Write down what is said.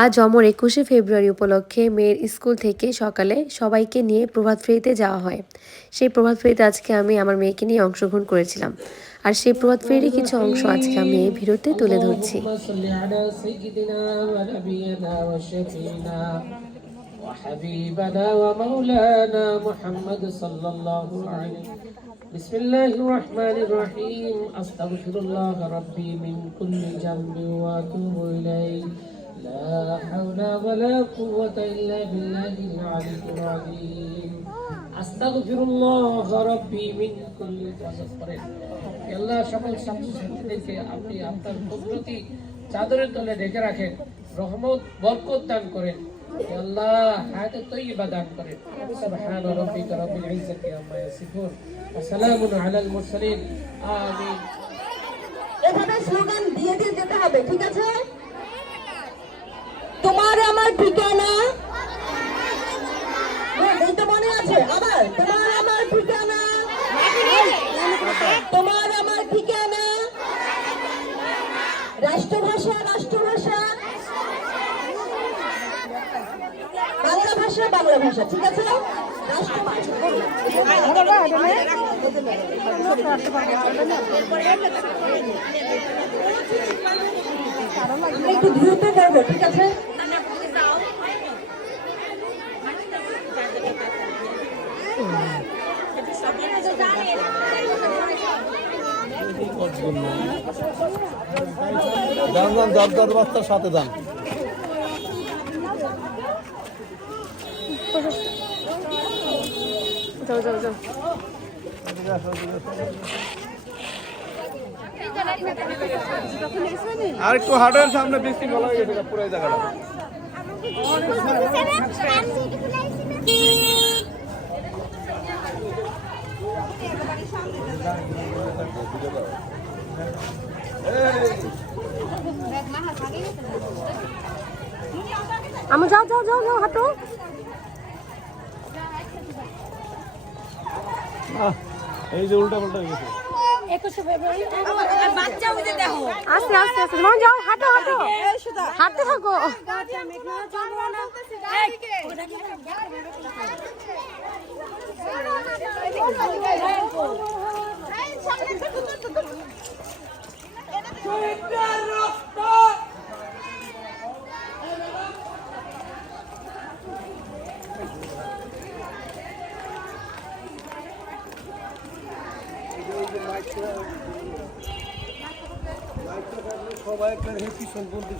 আজ অমর ২১শে ফেব্রুয়ারি উপলক্ষে মেয়ের স্কুল থেকে সকালে সবাইকে নিয়ে প্রভাত ফেরিতে যাওয়া হয়। সেই প্রভাত ফেরিতে আজকে আমি আমার মেয়েকে নিয়ে অংশগ্রহণ করেছিলাম। আর সেই প্রভাত ফেরিরই কিছু অংশ আজকে আমি এই ভিডিওতে তুলে ধরছি। وحبيبنا ومولانا محمد صلى الله عليه بسم الله الرحمن الرحيم أستغفر الله ربي من كل ذنب وأتوب إليه لا حول ولا قوة إلا بالله العلي العظيم أستغفر الله ربي من كل ذنب আল্লাহ সকল ছাত্রছাত্রীদেরকে আপনি আপনার কুদরতি চাদরের তলে ঢেকে রাখেন, রহমত বরকত দান করেন, আল্লাহ হায়াতে তয়্যিবা দান করেন। সুবহান রাব্বিকা রাব্বিল ইজ্জাতি আম্মা ইয়াসিফুন ওয়া সালামুন আলাল মুরসালিন। আমিন। এভাবে স্লোগান দিয়ে দিয়ে যেতে হবে, ঠিক আছে? তোমার আমার ঠিকানা, এইটা মনে আছে? আবার তোমার আমার ঠিকানা, তোমার আমার ঠিকানা, রাষ্ট্রভাষা রাষ্ট্রভাষা, বাংলা ভাষা বাংলা ভাষা, ঠিক আছে? একটু দ্রুত করবো, ঠিক আছে? বাচ্চার সাথে দান আর একটু হাটের সামনে বৃষ্টি ভালো হয়ে গেছে পুরো জায়গাটা। আমি যাও যাও যাও যাও হাঁটো। এই যে উল্টা পাল্টা হয়ে গেছে। 21শে ফেব্রুয়ারি বাচ্চা উঠে দেখো, আস্তে আস্তে আস্তে মন যাও, হাঁটো হাঁটো, হাঁটতে থাকো। সবাই একটা পিছন বলতে